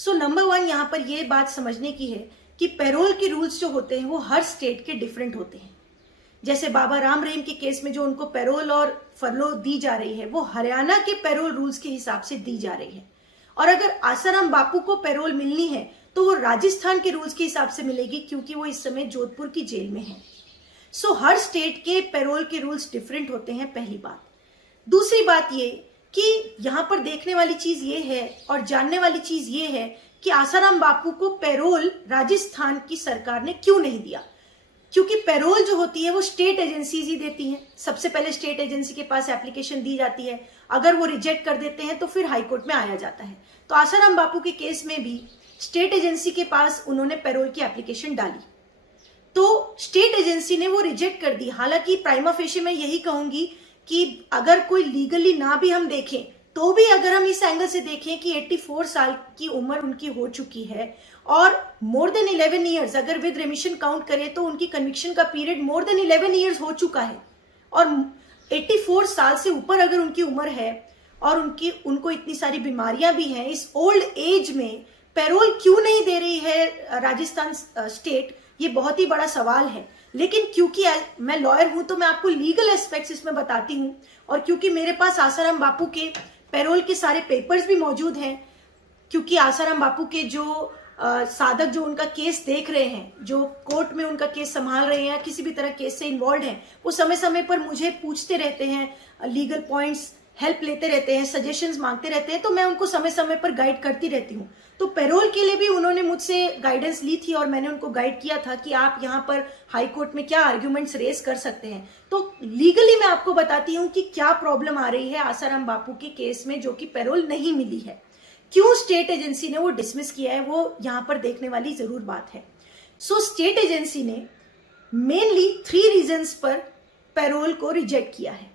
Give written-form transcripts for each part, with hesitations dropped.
So number one यहाँ पर ये बात समझने की है कि पैरोल के रूल्स जो होते हैं वो हर स्टेट के डिफरेंट होते हैं। जैसे बाबा राम रहीम के केस में जो उनको पैरोल और फरलो दी जा रही है वो हरियाणा के पैरोल रूल्स के हिसाब से दी जा रही है, और अगर आसाराम बापू को पैरोल मिलनी है तो वो राजस्थान के रूल्स के हिसाब से मिलेगी, क्योंकि वो इस समय जोधपुर की जेल में है। सो हर स्टेट के पैरोल के रूल्स डिफरेंट होते हैं, पहली बात। दूसरी बात ये कि यहाँ पर देखने वाली चीज ये है और जानने वाली चीज ये है कि आसाराम बापू को पैरोल राजस्थान की सरकार ने क्यों नहीं दिया, क्योंकि पैरोल जो होती है वो स्टेट एजेंसीज ही देती हैं। सबसे पहले स्टेट एजेंसी के पास एप्लीकेशन दी जाती है, अगर वो रिजेक्ट कर देते हैं तो फिर हाईकोर्ट में आया जाता है। तो आसाराम बापू के केस में भी स्टेट एजेंसी के पास उन्होंने पैरोल की एप्लीकेशन डाली, तो स्टेट एजेंसी ने वो रिजेक्ट कर दी। हालांकि प्राइमा फेशी मैं यही कहूंगी कि अगर कोई लीगली ना भी हम देखें तो भी अगर हम इस एंगल से देखें कि 84 साल की उम्र उनकी हो चुकी है और मोर देन 11 ईयर्स अगर विद रेमिशन काउंट करें तो उनकी कन्विक्शन का पीरियड मोर देन 11 ईयर्स हो चुका है, और 84 साल से ऊपर अगर उनकी उम्र है और उनको इतनी सारी बीमारियां भी हैं, इस ओल्ड एज में पैरोल क्यों नहीं दे रही है राजस्थान स्टेट, ये बहुत ही बड़ा सवाल है। लेकिन क्योंकि मैं लॉयर हूं तो मैं आपको लीगल एस्पेक्ट्स इसमें बताती हूं, और क्योंकि मेरे पास आसाराम बापू के पैरोल के सारे पेपर्स भी मौजूद हैं, क्योंकि आसाराम बापू के जो साधक जो उनका केस देख रहे हैं, जो कोर्ट में उनका केस संभाल रहे हैं या किसी भी तरह केस से इन्वॉल्व हैं, वो समय समय पर मुझे पूछते रहते हैं, लीगल पॉइंट्स हेल्प लेते रहते हैं, सजेशंस मांगते रहते हैं, तो मैं उनको समय समय पर गाइड करती रहती हूँ। तो पैरोल के लिए भी उन्होंने मुझसे गाइडेंस ली थी और मैंने उनको गाइड किया था कि आप यहाँ पर हाई कोर्ट में क्या आर्ग्यूमेंट्स रेज कर सकते हैं। तो लीगली मैं आपको बताती हूँ कि क्या प्रॉब्लम आ रही है आसाराम बापू के केस में, जो कि पैरोल नहीं मिली है। क्यों स्टेट एजेंसी ने वो डिसमिस किया है, वो यहाँ पर देखने वाली जरूर बात है। सो स्टेट एजेंसी ने मेनली 3 रीजंस पर पैरोल को रिजेक्ट किया है।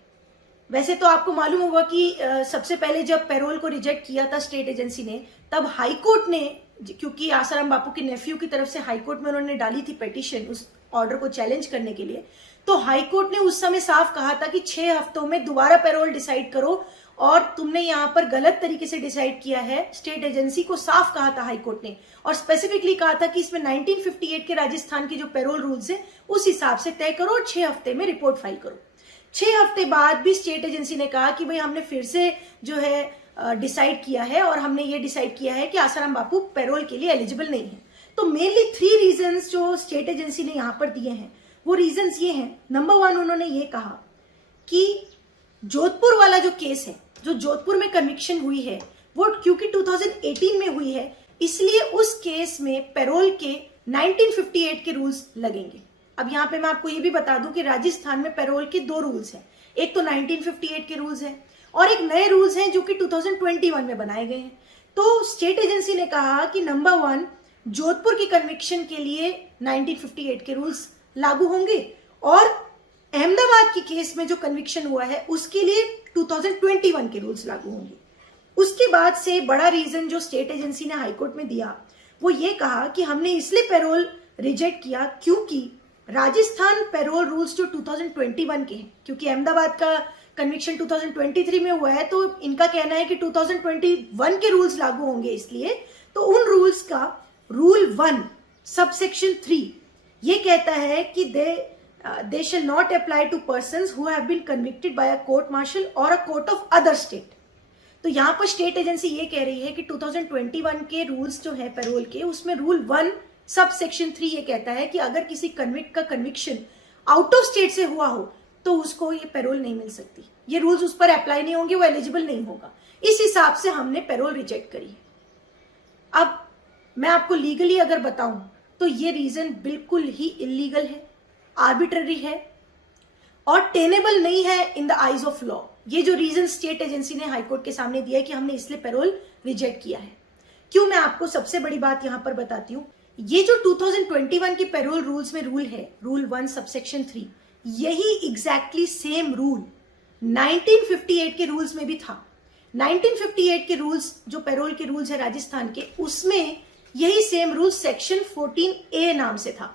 वैसे तो आपको मालूम होगा कि सबसे पहले जब पैरोल को रिजेक्ट किया था स्टेट एजेंसी ने, तब हाई कोर्ट ने, क्योंकि आसाराम बापू के नेफ्यू की तरफ से हाई कोर्ट में उन्होंने डाली थी पिटीशन उस ऑर्डर को चैलेंज करने के लिए, तो हाई कोर्ट ने उस समय साफ कहा था कि 6 हफ्तों में दोबारा पैरोल डिसाइड करो, और तुमने यहाँ पर गलत तरीके से डिसाइड किया है। स्टेट एजेंसी को साफ कहा था हाई कोर्ट ने, और स्पेसिफिकली कहा था कि इसमें 1958 के राजस्थान के जो पैरोल रूल्स है उस हिसाब से तय करो और 6 हफ्ते में रिपोर्ट फाइल करो। 6 हफ्ते बाद भी स्टेट एजेंसी ने कहा कि भाई हमने फिर से जो है डिसाइड किया है और हमने ये डिसाइड किया है कि आसाराम बापू पैरोल के लिए एलिजिबल नहीं है। तो मेनली 3 रीजंस जो स्टेट एजेंसी ने यहाँ पर दिए हैं वो रीजंस ये हैं। नंबर 1, उन्होंने ये कहा कि जोधपुर वाला जो केस है, जो जोधपुर में कन्विक्शन हुई है, वो क्योंकि 2018 में हुई है, इसलिए उस केस में पैरोल के 1958 के रूल्स लगेंगे। अब यहाँ पे मैं आपको ये भी बता दूं कि राजस्थान में पैरोल के 2 रूल्स हैं, एक तो 1958 के रूल्स हैं और एक नए रूल्स हैं जो कि 2021 में बनाए गए हैं। तो स्टेट एजेंसी ने कहा कि नंबर 1, जोधपुर की कन्विक्शन के लिए 1958 के रूल्स लागू होंगे, और अहमदाबाद की केस में जो कन्विक्शन हुआ है उसके लिए 2021 के रूल्स लागू होंगे। उसके बाद से बड़ा रीजन जो स्टेट एजेंसी ने हाईकोर्ट में दिया वो ये कहा कि हमने इसलिए पैरोल रिजेक्ट किया क्योंकि राजस्थान पैरोल रूल्स जो 2021 के हैं, क्योंकि अहमदाबाद का कन्विक्शन 2023 में हुआ है, तो इनका कहना है कि 2021 के रूल्स लागू होंगे, इसलिए तो उन रूल्स का रूल 1 सबसेक्शन 3 ये कहता है कि they shall not apply to persons who have been convicted by a court martial or a court of other state। तो यहाँ पर स्टेट एजेंसी ये कह रही है कि 2021 के रूल्स जो है पैरोल के, उसमें रूल 1 सब सेक्शन 3 ये कहता है कि अगर किसी कन्विक्ट का कन्विक्शन आउट ऑफ स्टेट से हुआ हो तो उसको ये पैरोल नहीं मिल सकती, ये रूल्स उस पर अप्लाई नहीं होंगे, वो एलिजिबल नहीं होगा। इस हिसाब से हमने पैरोल रिजेक्ट करी है। अब मैं आपको लीगली अगर बताऊं तो ये रीजन बिल्कुल ही इलीगल है, आर्बिट्ररी है और टेनेबल नहीं है in the eyes of law. ये जो रीजन स्टेट एजेंसी ने हाईकोर्ट के सामने दिया है कि हमने इसलिए पैरोल रिजेक्ट किया है, क्यों, मैं आपको सबसे बड़ी बात यहां पर बताती हूं। ये जो 2021 के पैरोल रूल्स में रूल है, रूल 1 सबसेक्शन 3, यही एग्जैक्टली सेम रूल 1958 के रूल्स में भी था। 1958 के रूल्स जो पैरोल के रूल्स है राजस्थान के, उसमें यही सेम रूल सेक्शन 14A नाम से था।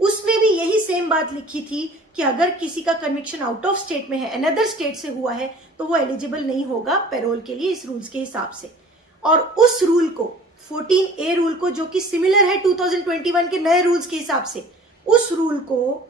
उसमें भी यही सेम बात लिखी थी कि अगर किसी का कन्विक्शन आउट ऑफ स्टेट में है, अनदर स्टेट से हुआ है, तो वो एलिजिबल नहीं होगा पैरोल के लिए इस रूल्स के हिसाब से। और उस रूल को 14A रूल को, जो कि सिमिलर है 2021 के नए रूल्स के हिसाब से, उस रूल को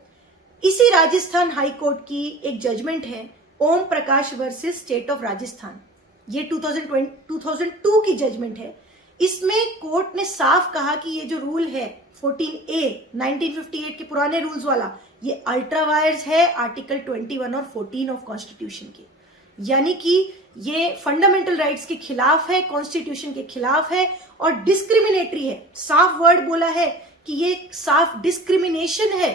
इसी राजस्थान हाई कोर्ट की एक जजमेंट है, Om Prakash versus state of Rajasthan, ये 2002 की जजमेंट है। इसमें कोर्ट ने साफ कहा कि ये जो रूल है 14A 1958 के पुराने रूल्स वाला, ये अल्ट्रा वायर्स है आर्टिकल 21 और 14 ऑफ कॉन्स्टिट्यूशन के, यानी कि ये फंडामेंटल राइट्स के खिलाफ है, कॉन्स्टिट्यूशन के खिलाफ है और डिस्क्रिमिनेटरी है। साफ वर्ड बोला है कि ये साफ डिस्क्रिमिनेशन है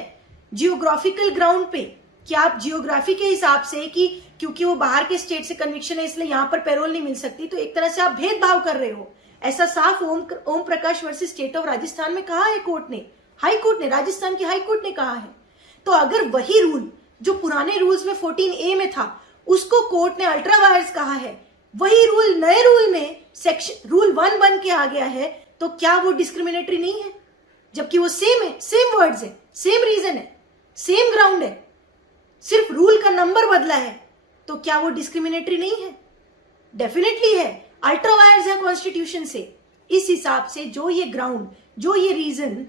जियोग्राफिकल ग्राउंड पे, कि आप जियोग्राफी के हिसाब से कि क्योंकि वो बाहर के स्टेट से कन्विक्शन है इसलिए यहां पर पैरोल नहीं मिल सकती, तो एक तरह से आप भेदभाव कर रहे हो। ऐसा साफ Om Prakash versus state of Rajasthan में कहा है कोर्ट ने, हाई कोर्ट ने, राजस्थान की हाई कोर्ट ने कहा है। तो अगर वही रूल जो पुराने रूल्स में 14A में था उसको कोर्ट ने अल्ट्रा वायर्स कहा है, वही रूल नए रूल में सेक्शन रूल 1 बन के आ गया है, तो क्या वो डिस्क्रिमिनेटरी नहीं है? जबकि वो सेम है, सेम वर्ड्स है, सेम रीजन है, सेम ग्राउंड है, सिर्फ रूल का नंबर बदला है, तो क्या वो डिस्क्रिमिनेटरी नहीं है? डेफिनेटली है, अल्ट्रा वायर्स है कॉन्स्टिट्यूशन से। इस हिसाब से जो ये ग्राउंड, जो ये रीजन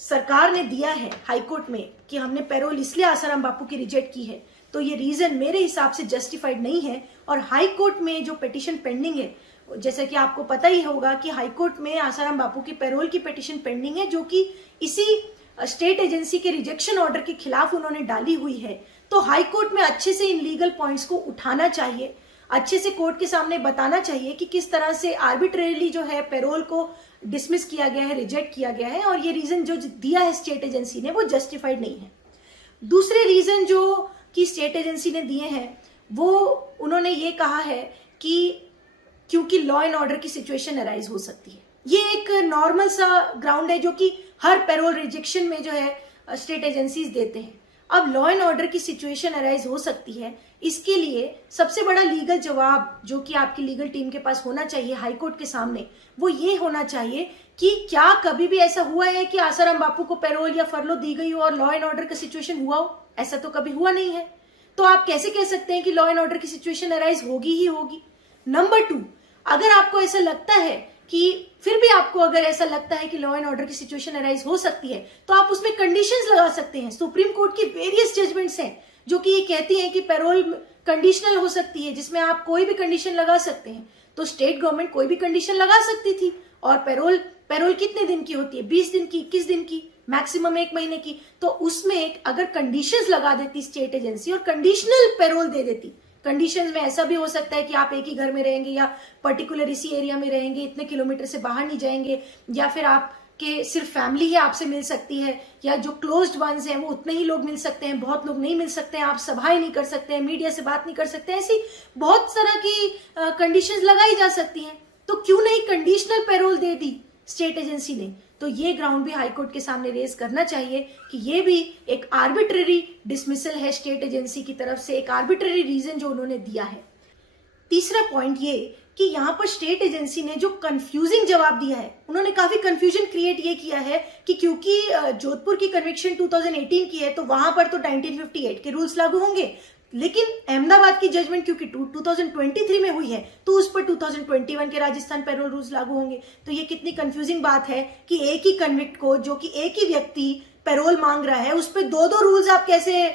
सरकार ने दिया है हाईकोर्ट में कि हमने पैरोल इसलिए आसाराम बापू की रिजेक्ट की है, तो ये रीजन मेरे हिसाब से जस्टिफाइड नहीं है। और हाई कोर्ट में जो पिटीशन पेंडिंग है, जैसे कि आपको पता ही होगा कि हाई कोर्ट में आसाराम बापू की पैरोल की पिटीशन पेंडिंग है, जो कि इसी स्टेट एजेंसी के रिजेक्शन ऑर्डर के खिलाफ उन्होंने डाली हुई है। तो हाई कोर्ट में अच्छे से इन लीगल पॉइंट्स को उठाना चाहिए, अच्छे से कोर्ट के सामने बताना चाहिए कि किस तरह से आर्बिट्रेरली जो है पैरोल को डिसमिस किया गया है, रिजेक्ट किया गया है, और ये रीजन जो दिया है स्टेट एजेंसी ने वो जस्टिफाइड नहीं है। दूसरे रीजन जो कि स्टेट एजेंसी ने दिए हैं वो उन्होंने ये कहा है कि क्योंकि लॉ एंड ऑर्डर की सिचुएशन अराइज हो सकती है। ये एक नॉर्मल सा ग्राउंड है जो कि हर पैरोल रिजेक्शन में जो है स्टेट एजेंसीज देते हैं। अब लॉ एंड ऑर्डर की सिचुएशन अराइज हो सकती है, इसके लिए सबसे बड़ा लीगल जवाब जो कि आपकी लीगल टीम के पास होना चाहिए हाईकोर्ट के सामने, वो ये होना चाहिए कि क्या कभी भी ऐसा हुआ है कि आसाराम बापू को पैरोल या फरलो दी गई हो और लॉ एंड ऑर्डर का सिचुएशन हुआ हो? ऐसा तो कभी हुआ नहीं है। तो आप कैसे कह सकते हैं कि लॉ एंड ऑर्डर की सिचुएशन अराइज होगी ही होगी? नंबर 2, अगर आपको ऐसा लगता है कि फिर भी आपको अगर ऐसा लगता है कि लॉ एंड ऑर्डर की सिचुएशन अराइज हो सकती है, तो आप उसमें कंडीशंस लगा सकते हैं। सुप्रीम कोर्ट की वेरियस जजमेंट्स हैं जो कि ये कहती हैं कि पैरोल कंडीशनल हो सकती है, जिसमें आप कोई भी कंडीशन लगा सकते हैं। तो स्टेट गवर्नमेंट कोई भी कंडीशन लगा सकती थी, और पैरोल कितने दिन की होती है? 20 दिन की, 21 दिन की, मैक्सिमम 1 महीने की। तो उसमें अगर कंडीशंस लगा देती स्टेट एजेंसी और कंडीशनल पैरोल दे देती, कंडीशंस में ऐसा भी हो सकता है कि आप एक ही घर में रहेंगे या पर्टिकुलर इसी एरिया में रहेंगे, इतने किलोमीटर से बाहर नहीं जाएंगे, या फिर आपके सिर्फ फैमिली ही आपसे मिल सकती है, या जो क्लोज्ड वंस हैं वो उतने ही लोग मिल सकते हैं, बहुत लोग नहीं मिल सकते हैं, आप सभाएं नहीं कर सकते हैं, मीडिया से बात नहीं कर सकते हैं, ऐसी बहुत तरह की कंडीशंस लगाई जा सकती हैं। तो क्यों नहीं कंडीशनल पैरोल दे दी स्टेट एजेंसी ने? तो ये ग्राउंड भी हाईकोर्ट के सामने रेज करना चाहिए कि ये भी एक आर्बिट्ररी डिसमिसल है स्टेट एजेंसी की तरफ से, एक आर्बिट्ररी रीजन जो उन्होंने दिया है। तीसरा पॉइंट ये कि यहाँ पर स्टेट एजेंसी ने जो कंफ्यूजिंग जवाब दिया है, उन्होंने काफी कंफ्यूजन क्रिएट ये किया है कि क्योंकि जोधपुर की कन्विक्शन 2018 की है तो वहां पर तो 1958 के रूल्स लागू होंगे, लेकिन अहमदाबाद की जजमेंट क्योंकि 2023 में हुई है तो उस पर 2021 के राजस्थान पैरोल रूल्स लागू होंगे। तो ये कितनी कंफ्यूजिंग बात है कि एक ही कन्विक्ट को, जो कि एक ही व्यक्ति पैरोल मांग रहा है, उस पर दो रूल्स आप कैसे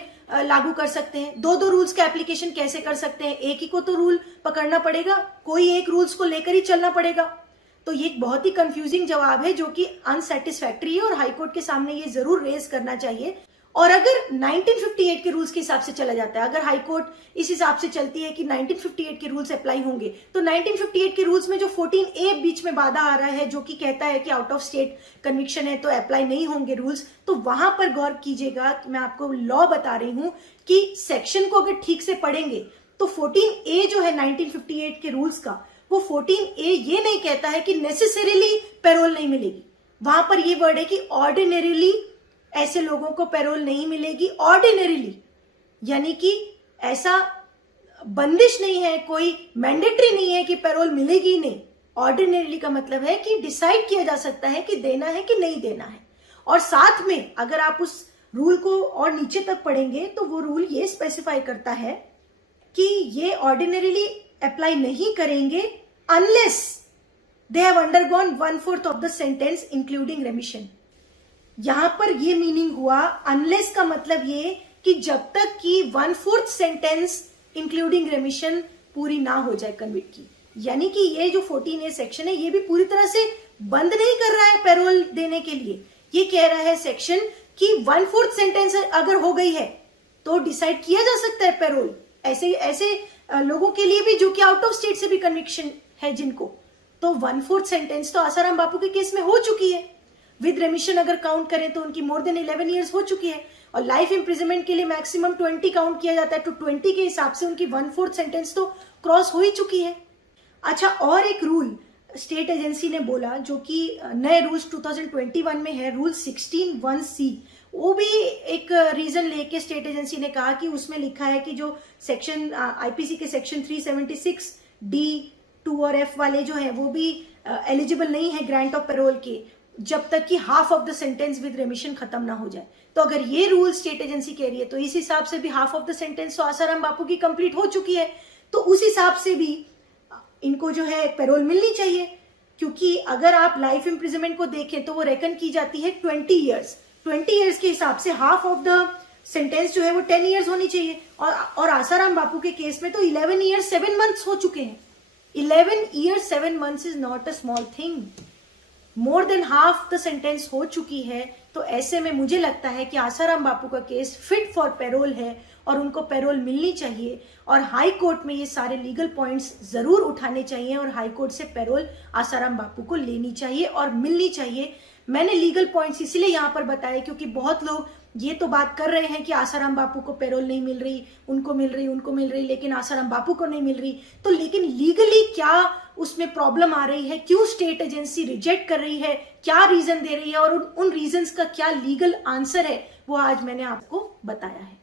लागू कर सकते हैं? दो रूल्स का एप्लीकेशन कैसे कर सकते हैं? एक ही को तो रूल पकड़ना पड़ेगा, कोई एक रूल्स को लेकर ही चलना पड़ेगा। तो ये एक बहुत ही कंफ्यूजिंग जवाब है जो कि अनसेटिस्फैक्ट्री है और हाईकोर्ट के सामने ये जरूर रेज करना चाहिए। और अगर 1958 के रूल्स के हिसाब से चला जाता है, अगर हाईकोर्ट इस हिसाब से चलती है कि 1958 के रूल्स अप्लाई होंगे, तो 1958 के रूल्स में जो 14A बीच में बाधा आ रहा है जो कि कहता है कि आउट ऑफ स्टेट कन्विक्शन है तो अप्लाई नहीं होंगे रूल्स, तो वहां पर गौर कीजिएगा कि मैं आपको लॉ बता रही हूं कि सेक्शन को अगर ठीक से पढ़ेंगे तो 14A जो है 1958 के रूल्स का, वो 14A ये नहीं कहता है कि नेसेसरीली पैरोल नहीं मिलेगी। वहां पर ये वर्ड है कि ऑर्डिनरीली ऐसे लोगों को पैरोल नहीं मिलेगी, ऑर्डिनरीली, यानी कि ऐसा बंदिश नहीं है, कोई मैंडेटरी नहीं है कि पैरोल मिलेगी नहीं। ऑर्डिनरीली का मतलब है कि डिसाइड किया जा सकता है कि देना है कि नहीं देना है। और साथ में अगर आप उस रूल को और नीचे तक पढ़ेंगे तो वो रूल ये स्पेसिफाई करता है कि ये ऑर्डिनरीली अप्लाई नहीं करेंगे unless they have undergone 1/4 of the sentence including रेमिशन। यहां पर ये मीनिंग हुआ अनलेस का मतलब ये कि जब तक कि 1/4 सेंटेंस इंक्लूडिंग रेमिशन पूरी ना हो जाए कन्विक्ट की, यानी कि ये जो 14A सेक्शन है ये भी पूरी तरह से बंद नहीं कर रहा है पैरोल देने के लिए। ये कह रहा है सेक्शन कि 1/4 सेंटेंस अगर हो गई है तो डिसाइड किया जा सकता है पैरोल, ऐसे लोगों के लिए भी जो कि आउट ऑफ स्टेट से भी कन्विक्शन है जिनको। तो 1/4 सेंटेंस तो आसाराम बापू के केस में हो चुकी है, विद रेमिशन अगर काउंट करें तो उनकी मोर देन 11 ईयर्स हो चुकी है, और लाइफ इंप्रिजनमेंट के लिए मैक्सिमम 20 काउंट किया जाता है, तो 20 के हिसाब से उनकी 1/4 सेंटेंस तो क्रॉस हो ही चुकी है। अच्छा, और एक रूल स्टेट एजेंसी ने बोला जो कि नए रूल्स 2021 में है, रूल 16(1)(c), वो भी एक रीजन लेके स्टेट एजेंसी ने कहा कि उसमें लिखा है कि जो सेक्शन आईपीसी के सेक्शन 376D(2) और F वाले जो है वो भी एलिजिबल नहीं है ग्रांट ऑफ पैरोल के जब तक कि half of the sentence with रेमिशन खत्म ना हो जाए। तो अगर ये रूल स्टेट एजेंसी कह रही है तो इस हिसाब से भी हाफ ऑफ द सेंटेंस तो आसाराम बापू की कंप्लीट हो चुकी है, तो उस हिसाब से भी इनको जो है पैरोल मिलनी चाहिए। क्योंकि अगर आप लाइफ इम्प्रिजनमेंट को देखें तो वो रेकन की जाती है 20 ईयर्स। 20 ईयर्स के हिसाब से हाफ ऑफ द सेंटेंस जो है वो 10 ईयर्स होनी चाहिए, और आसाराम बापू के केस में तो 11 ईयर्स 7 मंथ्स हो चुके हैं। 11 years 7 months is not a small thing, more than half the sentence हो चुकी है। तो ऐसे में मुझे लगता है कि आसाराम बापू का केस फिट फॉर पैरोल है और उनको पैरोल मिलनी चाहिए, और हाई कोर्ट में ये सारे लीगल पॉइंट्स जरूर उठाने चाहिए और हाई कोर्ट से पैरोल आसाराम बापू को लेनी चाहिए और मिलनी चाहिए। मैंने लीगल पॉइंट्स इसलिए यहाँ पर बताए क्योंकि बहुत लोग ये तो बात कर रहे हैं कि आसाराम बापू को पैरोल नहीं मिल रही, उनको मिल रही, लेकिन आसाराम बापू को नहीं मिल रही। तो लेकिन लीगली क्या उसमें प्रॉब्लम आ रही है, क्यों स्टेट एजेंसी रिजेक्ट कर रही है, क्या रीजन दे रही है, और उन रीजंस का क्या लीगल आंसर है, वो आज मैंने आपको बताया है।